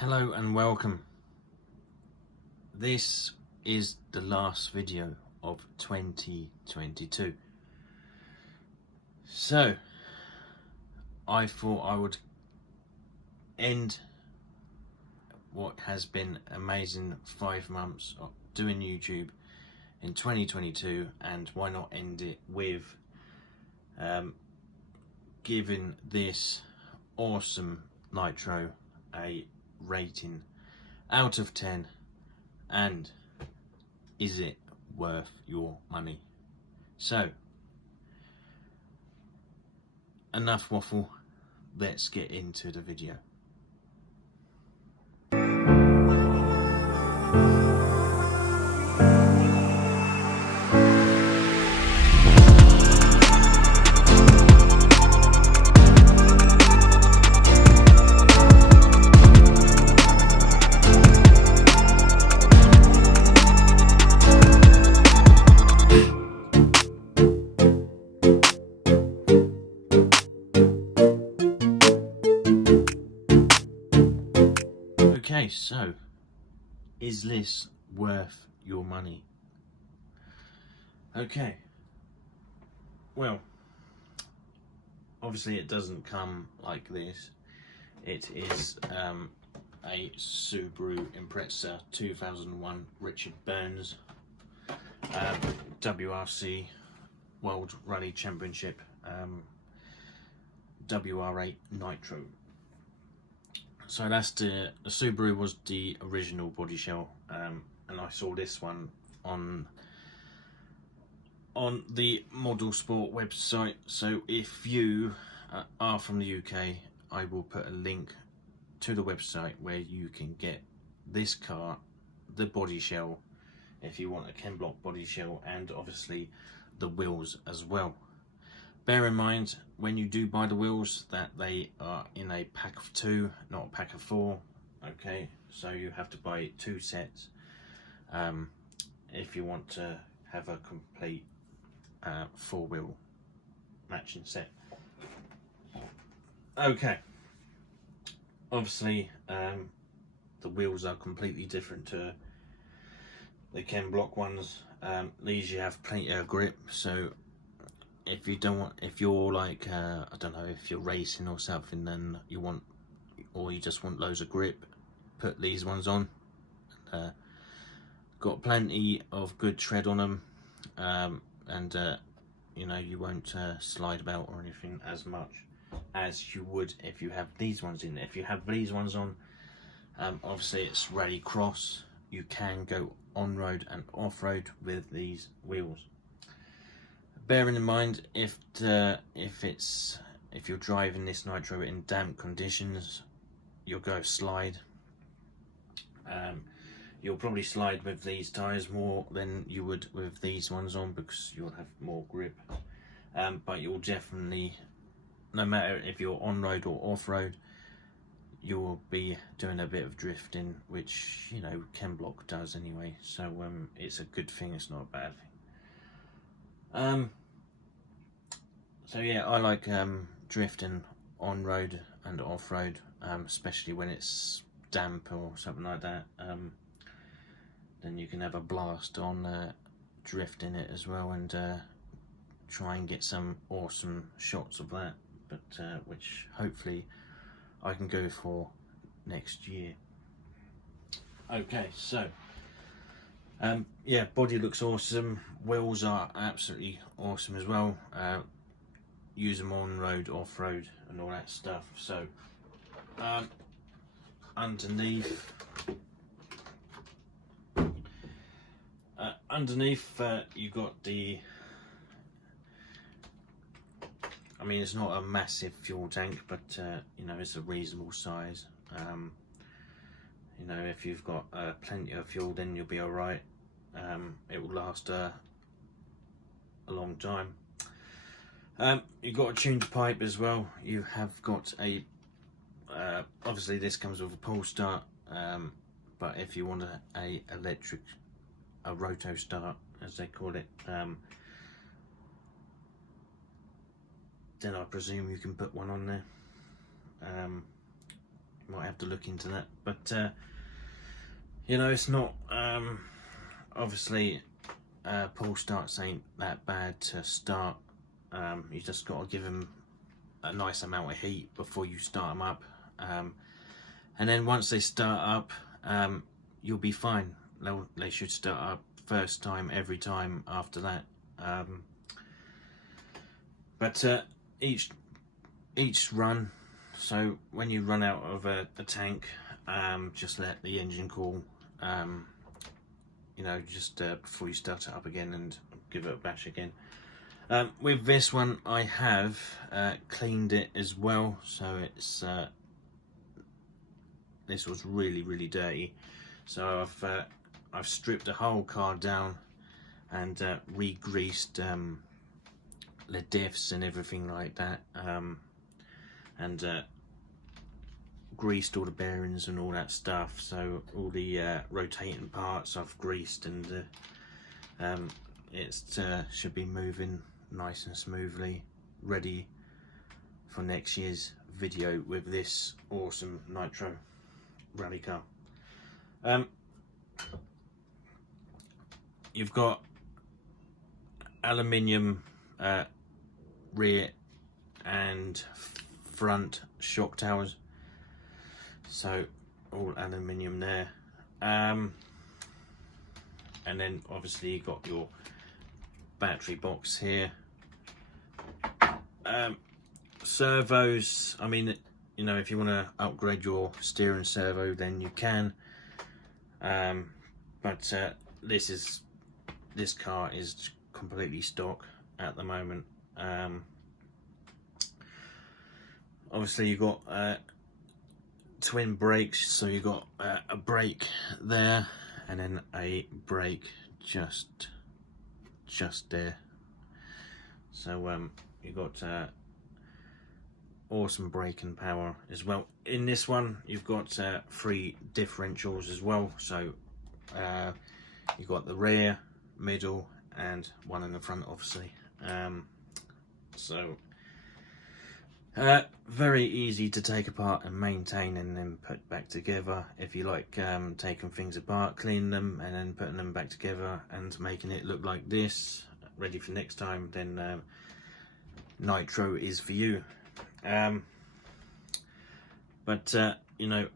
Hello and welcome. This is the last video of 2022. So I thought I would end what has been amazing 5 months of doing YouTube in 2022, and why not end it with giving this awesome nitro a rating out of 10, and is it worth your money? So enough waffle, let's get into the video. Okay, so is this worth your money? Okay, well, obviously it doesn't come like this. It is a Subaru Impreza 2001 Richard Burns WRC World Rally Championship WR8 Nitro. So that's the Subaru was the original body shell, and I saw this one on the Model Sport website. So if you are from the UK, I will put a link to the website where you can get this car, the body shell, if you want a Chem block body shell, and obviously the wheels as well. Bear in mind, when you do buy the wheels, that they are in a pack of 2, not a pack of 4. Okay, so you have to buy 2 sets if you want to have a complete 4-wheel matching set. Okay, obviously the wheels are completely different to the Chem block ones. These you have plenty of grip, so if you don't want, if you're like I don't know, if you're racing or something, then you want, or you just want loads of grip, put these ones on. Got plenty of good tread on them, and you know, you won't slide about or anything as much as you would if you have these ones in. If you have these ones on, obviously it's rally cross, you can go on road and off road with these wheels. Bearing in mind, if you're driving this nitro in damp conditions, you'll go slide. You'll probably slide with these tyres more than you would with these ones on, because you'll have more grip. But you'll definitely, no matter if you're on road or off road, you'll be doing a bit of drifting, which, you know, Chem block does anyway. So it's a good thing, it's not a bad thing. So yeah, I like drifting on road and off road, especially when it's damp or something like that. Then you can have a blast on drifting it as well, and try and get some awesome shots of that, but which hopefully I can go for next year. Okay, so yeah, body looks awesome, wheels are absolutely awesome as well. Use them on road, off road, and all that stuff. So underneath you got the, I mean, it's not a massive fuel tank, but you know, it's a reasonable size. You know, if you've got plenty of fuel, then you'll be all right. It will last a long time. You've got a tuned pipe as well. You have got a obviously this comes with a pull start, but if you want a electric, a roto start as they call it, then I presume you can put one on there. might have to look into that. But you know, it's not obviously pull starts ain't that bad to start. You just got to give them a nice amount of heat before you start them up, and then once they start up, you'll be fine. They should start up first time every time after that. But each run, so when you run out of a tank, just let the engine cool, you know, just before you start it up again, and give it a bash again. With this one, I have cleaned it as well, so it's this was really dirty, so I've stripped the whole car down and re-greased the diffs and everything like that, and greased all the bearings and all that stuff. So all the rotating parts I've greased, and it should be moving nice and smoothly, ready for next year's video with this awesome nitro rally car. You've got aluminium rear and front shock towers, so all aluminium there, and then obviously you got your battery box here. Servos, I mean, you know, if you want to upgrade your steering servo, then you can, but this car is completely stock at the moment. Obviously you got twin brakes, so you got a brake there and then a brake just there. So you got awesome braking power as well. In this one you've got 3 differentials as well, so you've got the rear, middle and one in the front, obviously. So very easy to take apart and maintain and then put back together. If you like taking things apart, cleaning them and then putting them back together and making it look like this, ready for next time, then nitro is for you. But you know,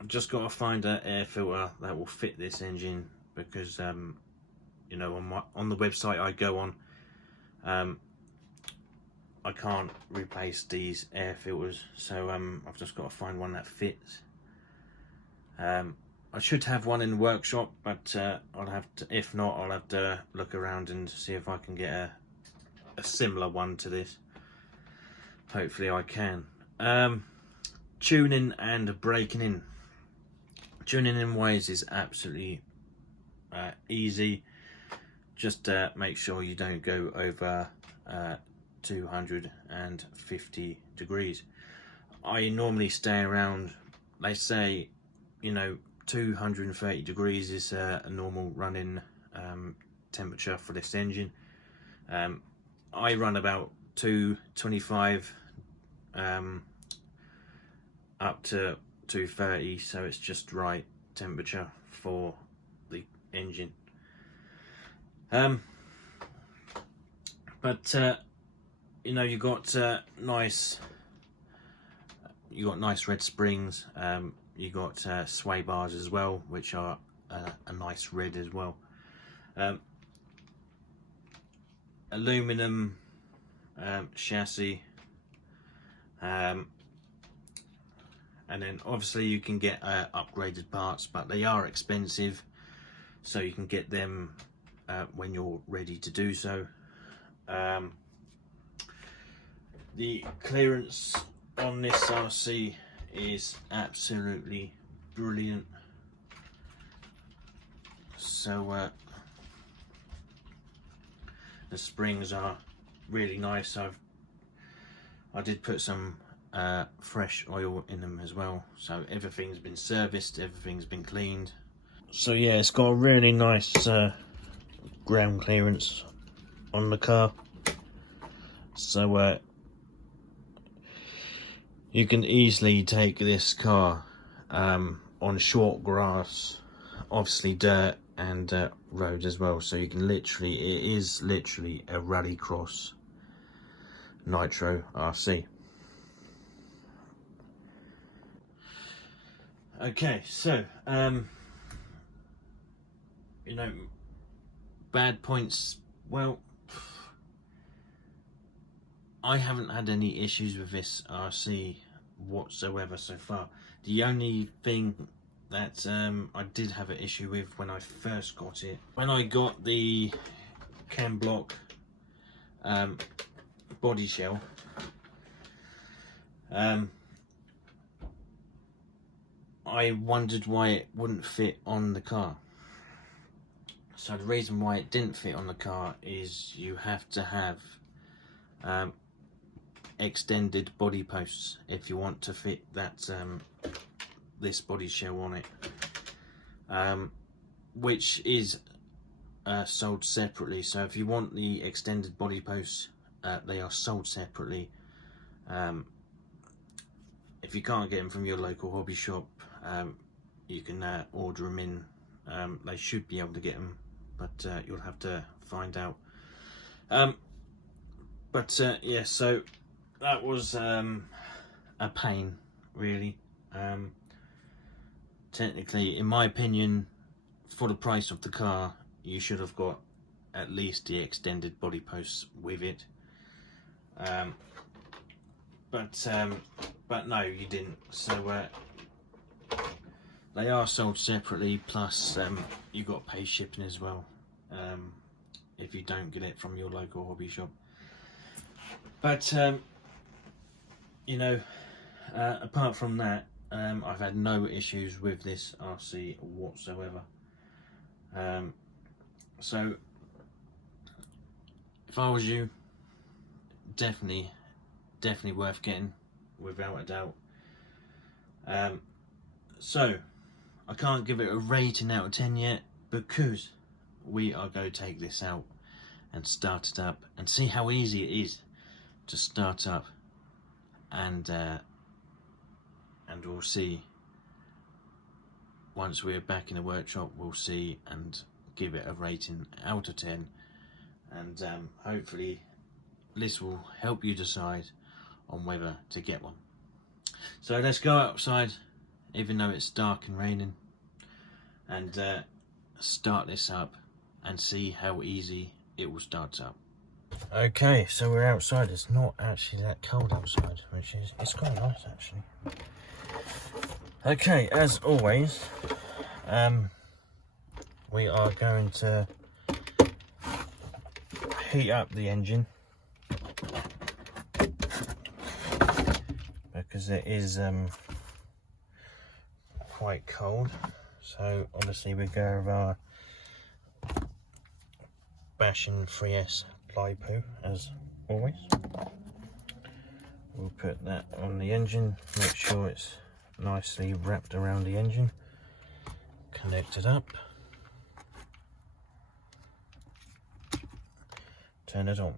I've just got to find an air filter that will fit this engine, because you know, on the website I go on, I can't replace these air filters, so I've just got to find one that fits. I should have one in the workshop, but I'll have to, if not, I'll have to look around and see if I can get a similar one to this. Hopefully I can. Tuning and breaking in. Tuning in ways is absolutely easy. Just make sure you don't go over 250 degrees. I normally stay around, they say, you know, 230 degrees is a normal running temperature for this engine. I run about 225 up to 230, so it's just right temperature for the engine. But you know, you got nice red springs. You got sway bars as well, which are a nice red as well. Aluminum chassis, and then obviously you can get upgraded parts, but they are expensive, so you can get them when you're ready to do so. The clearance on this RC is absolutely brilliant. So the springs are really nice. I did put some fresh oil in them as well, so everything's been serviced, everything's been cleaned. So yeah, it's got a really nice ground clearance on the car. So you can easily take this car on short grass, obviously dirt, and road as well. So you can literally, it is literally a rallycross nitro RC. Okay, so you know, bad points, well, I haven't had any issues with this RC whatsoever so far. The only thing that I did have an issue with when I first got it, when I got the cam block body shell, I wondered why it wouldn't fit on the car. So the reason why it didn't fit on the car is you have to have extended body posts if you want to fit that this body shell on it, which is sold separately. So if you want the extended body posts, they are sold separately. If you can't get them from your local hobby shop, you can order them in. They should be able to get them, but you'll have to find out. Yeah, so that was a pain, really. Technically, in my opinion, for the price of the car, you should have got at least the extended body posts with it. But no, you didn't. So they are sold separately, plus you got to pay shipping as well if you don't get it from your local hobby shop. But you know, apart from that, I've had no issues with this RC whatsoever. So if I was you, definitely worth getting, without a doubt. So I can't give it a rating out of 10 yet, because we are going to take this out and start it up and see how easy it is to start up, and we'll see. Once we're back in the workshop, we'll see and give it a rating out of 10, and hopefully this will help you decide on whether to get one. So let's go outside, even though it's dark and raining, and start this up and see how easy it will start up. Okay, so we're outside. It's not actually that cold outside, it's quite nice actually. Okay, as always, we are going to heat up the engine, because it is quite cold. So obviously we go with our Bashing 3S plypoo as always. We'll put that on the engine, make sure it's nicely wrapped around the engine, connect it up, turn it on.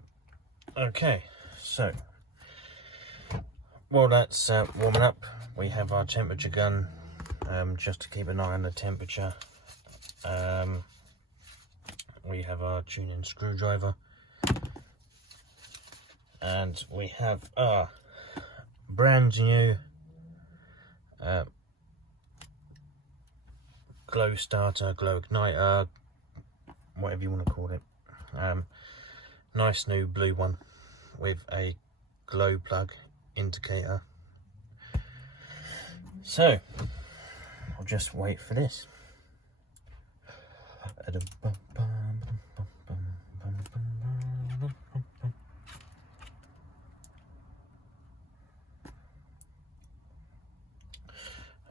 Okay, so while that's warming up, we have our temperature gun, just to keep an eye on the temperature. We have our tuning screwdriver, and we have our brand new glow starter, glow igniter, whatever you want to call it. Nice new blue one with a glow plug indicator. So I'll just wait for this.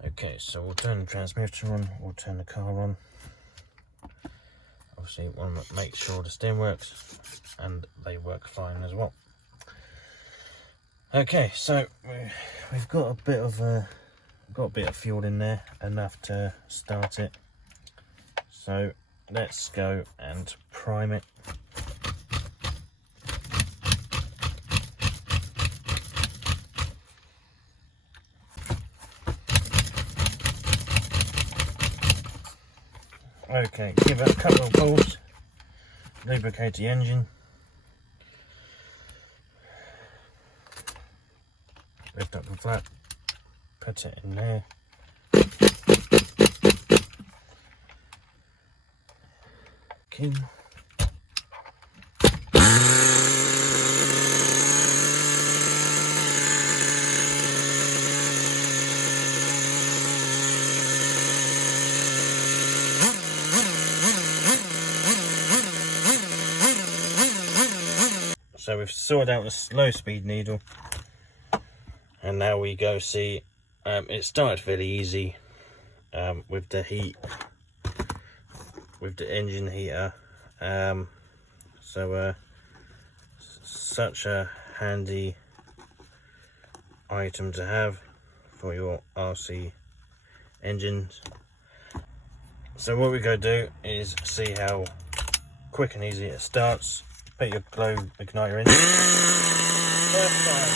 Okay, so we'll turn the transmitter on, we'll turn the car on. Obviously, we want to make sure the steering works, and they work fine as well. Okay, so we've got a bit of fuel in there, enough to start it. So let's go and prime it. Okay, give it a couple of pulls, lubricate the engine, lift up the flap, put it in there. Okay. So we've sorted out the low speed needle, and now we go see, it started fairly easy with the heat, with the engine heater. Such a handy item to have for your RC engines. So what we're going to do is see how quick and easy it starts. Put your glow igniter in. First time.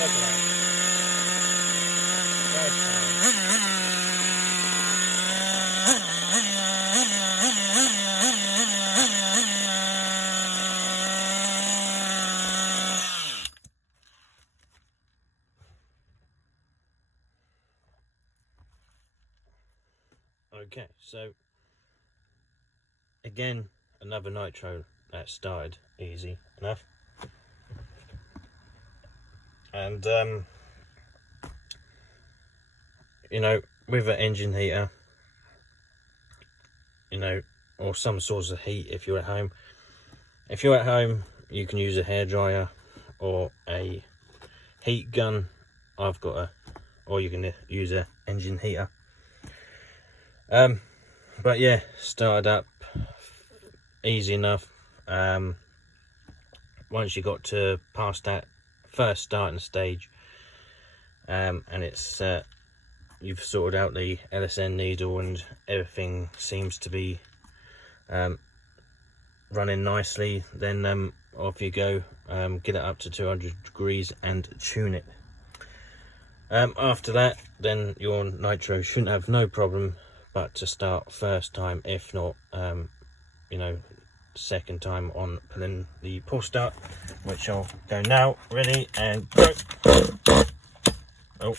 Look at that. Okay, so again, another nitro that started easy enough. And you know, with an engine heater, you know, or some source of heat if you're at home. If you're at home, you can use a hairdryer or a heat gun. I've got or you can use an engine heater. But yeah, started up easy enough. Once you got to past that first starting stage, and it's you've sorted out the LSN needle and everything seems to be running nicely, then off you go. Get it up to 200 degrees and tune it. After that, then your nitro shouldn't have no problem but to start first time, if not you know, second time on pulling the pull start, which I'll go now. Ready and go. Oh,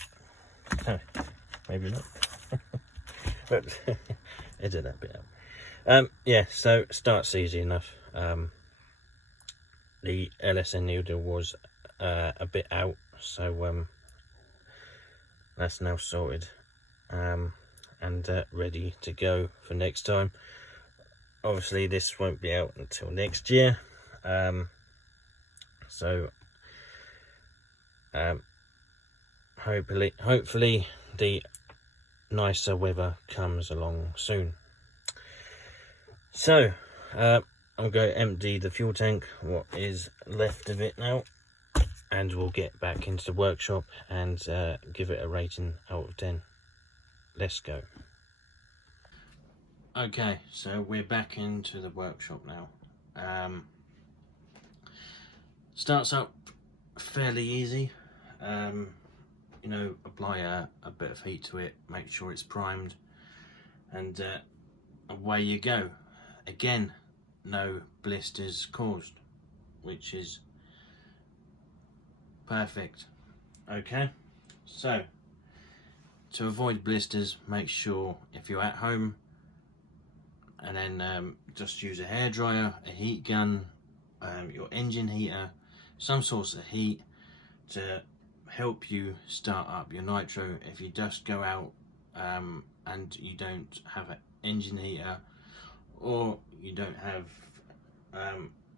maybe not. But edit that bit out. Yeah, so starts easy enough. The LSN needle was a bit out, so that's now sorted and ready to go for next time. Obviously this won't be out until next year, so hopefully the nicer weather comes along soon. So I'm going to empty the fuel tank, what is left of it now, and we'll get back into the workshop and give it a rating out of 10. Let's go. Okay, so we're back into the workshop now. Starts up fairly easy. You know, apply a bit of heat to it, make sure it's primed, and away you go. Again, no blisters caused, which is perfect. Okay, so to avoid blisters, make sure if you're at home, and then just use a hairdryer, a heat gun, your engine heater, some source of heat to help you start up your nitro. If you just go out and you don't have an engine heater, or you don't have,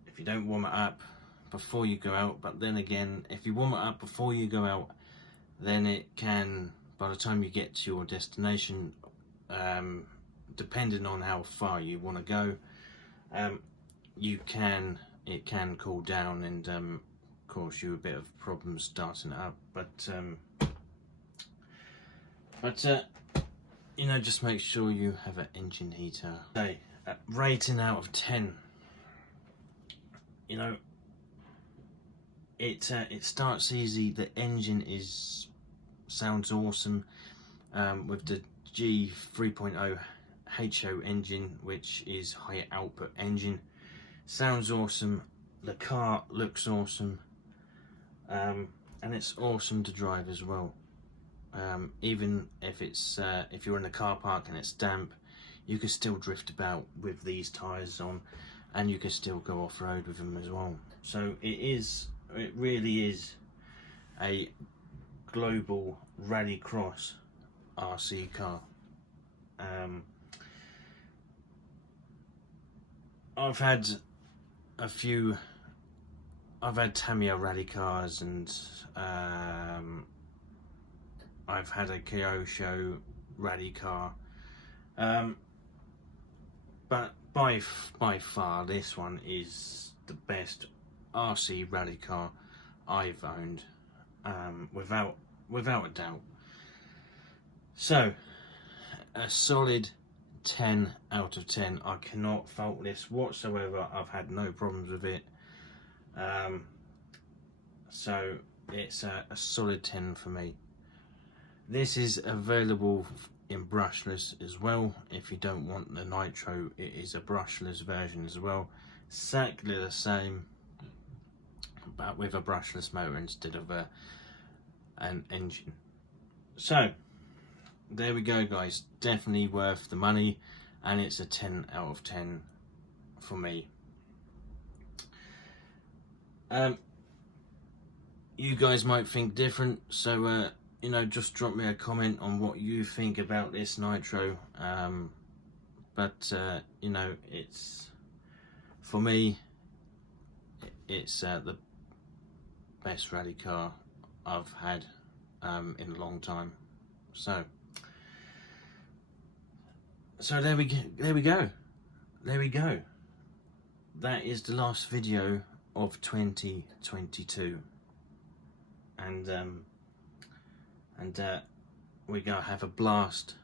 if you don't warm it up before you go out, but then again, if you warm it up before you go out, then it can, by the time you get to your destination, depending on how far you want to go, it can cool down and cause you a bit of problems starting it up. But you know, just make sure you have an engine heater. Okay, rating out of 10. You know, it starts easy. The engine sounds awesome, with the G3.0 HO engine, which is high output engine. Sounds awesome. The car looks awesome, and it's awesome to drive as well. Even if if you're in a car park and it's damp, you can still drift about with these tyres on, and you can still go off-road with them as well. So it really is a global rallycross RC car. I've had Tamiya rally cars, and I've had a Kyosho rally car, but by far this one is the best RC rally car I've owned, without a doubt. So a solid 10 out of 10. I cannot fault this whatsoever. I've had no problems with it, so it's a solid 10 for me. This is available in brushless as well. If you don't want the nitro, it is a brushless version as well, exactly the same, but with a brushless motor instead of an engine. So there we go, guys. Definitely worth the money, and it's a 10 out of 10 for me. You guys might think different, so you know, just drop me a comment on what you think about this nitro. But you know, it's, for me, it's the best rally car I've had in a long time. So there we go. That is the last video of 2022, and we're gonna have a blast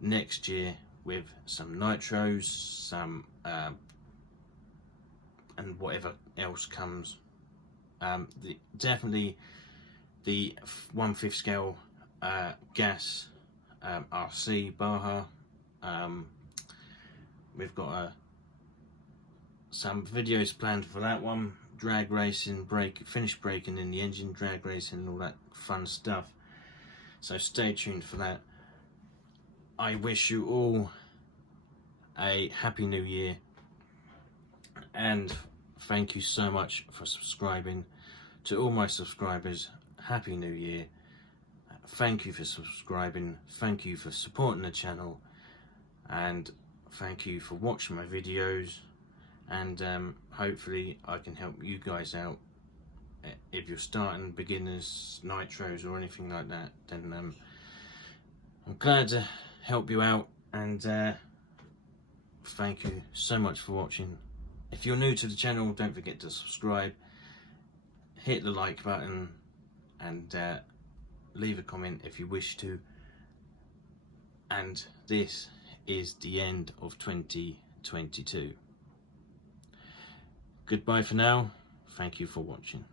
next year with some nitros, some and whatever else comes. Definitely the 1/5 scale gas RC Baja. We've got some videos planned for that one. Drag racing, finish braking in the engine, drag racing, and all that fun stuff. So stay tuned for that. I wish you all a happy new year, and thank you so much for subscribing. To all my subscribers, happy new year. Thank you for subscribing, thank you for supporting the channel, and thank you for watching my videos. And hopefully I can help you guys out. If you're starting beginners nitros or anything like that, then I'm glad to help you out, and thank you so much for watching. If you're new to the channel, don't forget to subscribe, hit the like button, and leave a comment if you wish to. And this is the end of 2022. Goodbye for now. Thank you for watching.